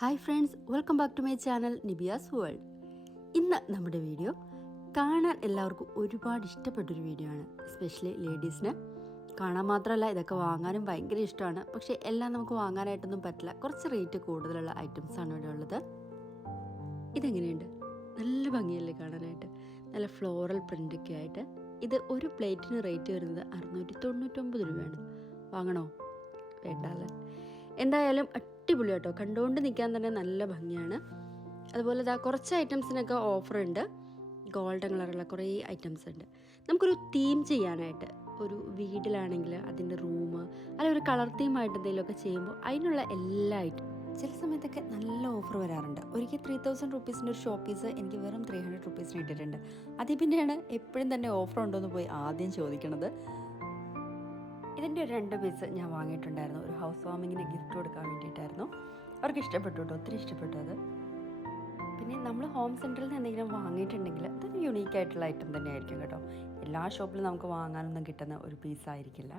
Hi friends, welcome back to my channel Nibiya's world. ഇന്ന് നമ്മുടെ video കാണാൻ എല്ലാവർക്കും ഒരുപാട് ഇഷ്ടപ്പെട്ടൊരു വീഡിയോ ആണ്. എസ്പെഷ്യലി ലേഡീസിന് കാണാൻ മാത്രമല്ല, ഇതൊക്കെ വാങ്ങാനും ഭയങ്കര ഇഷ്ടമാണ്. പക്ഷേ എല്ലാം നമുക്ക് വാങ്ങാനായിട്ടൊന്നും പറ്റില്ല. കുറച്ച് റേറ്റ് കൂടുതലുള്ള ഐറ്റംസാണ് ഇവിടെ ഉള്ളത്. ഇതെങ്ങനെയുണ്ട്? നല്ല ഭംഗിയല്ലേ കാണാനായിട്ട്? നല്ല ഫ്ലോറൽ പ്രിൻ്റൊക്കെ ആയിട്ട്. ഇത് ഒരു പ്ലേറ്റിന് റേറ്റ് വരുന്നത് 699 രൂപയാണ്. വാങ്ങണോ? വേണ്ടല്ലേ? എന്തായാലും അടിപൊളി കേട്ടോ, കണ്ടുകൊണ്ട് നിൽക്കാൻ തന്നെ നല്ല ഭംഗിയാണ്. അതുപോലെ കുറച്ച് ഐറ്റംസിനൊക്കെ ഓഫറുണ്ട്. ഗോൾഡൻ കളറുള്ള കുറേ ഐറ്റംസ് ഉണ്ട്. നമുക്കൊരു തീം ചെയ്യാനായിട്ട്, ഒരു വീട്ടിലാണെങ്കിൽ അതിൻ്റെ റൂം അല്ലെങ്കിൽ ഒരു കളർ തീമായിട്ട് എന്തെങ്കിലുമൊക്കെ ചെയ്യുമ്പോൾ അതിനുള്ള എല്ലാ ഐറ്റം ചില സമയത്തൊക്കെ നല്ല ഓഫർ വരാറുണ്ട്. ഒരിക്കൽ 3000 റുപ്പീസിൻ്റെ ഒരു ഷോപ്പ് പീസ് എനിക്ക് വെറും 300 റുപ്പീസിന് ഇട്ടിട്ടുണ്ട്. അതിൽ പിന്നെയാണ് എപ്പോഴും തന്നെ ഓഫർ ഉണ്ടോ എന്ന് പോയി ആദ്യം ചോദിക്കണത്. ഇതിൻ്റെ 2 പീസ് ഞാൻ വാങ്ങിയിട്ടുണ്ടായിരുന്നു. ഒരു ഹൗസ് വാമിങ്ങിന് ഗിഫ്റ്റ് കൊടുക്കാൻ വേണ്ടിയിട്ടായിരുന്നു. അവർക്ക് ഇഷ്ടപ്പെട്ടു കേട്ടോ, ഒത്തിരി ഇഷ്ടപ്പെട്ടു അത്. പിന്നെ നമ്മൾ ഹോം സെൻറ്ററിൽ നിന്ന് എന്തെങ്കിലും വാങ്ങിയിട്ടുണ്ടെങ്കിൽ അതൊരു യുണീക്കായിട്ടുള്ള ഐറ്റം തന്നെയായിരിക്കും കേട്ടോ. എല്ലാ ഷോപ്പിലും നമുക്ക് വാങ്ങാനൊന്നും കിട്ടുന്ന ഒരു പീസായിരിക്കില്ല.